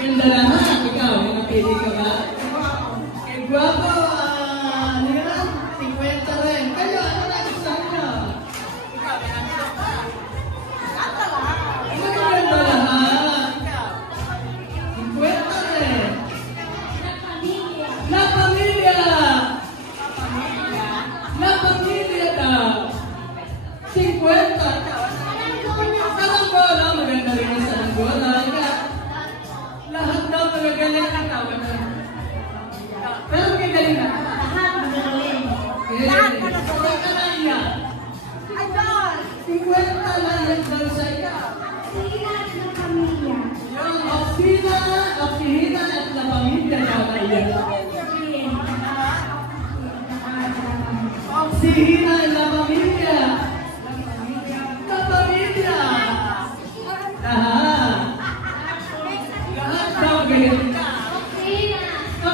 Maganda lahat. Ikaw, may napili ka ba? Kay Guwapo, ano ka lang? 50 rin. Kayo, ano na gusto nyo? Ikaw, may napili ka ba? Maganda lahat. 50 rin. La Familia! La Familia daw. 50. Saranggola, maganda rin ang saranggola. Lahat daw magagaling ang tawag. Pero magagaling na. Lahat magagaling. Lahat magagaling na. Adol! 50 lang yan daw sa iya. Sila ng pamilya. Yung oksina at la pamilya daw na iya. Oksina at la pamilya. La pamilya. Lahat. Lahat daw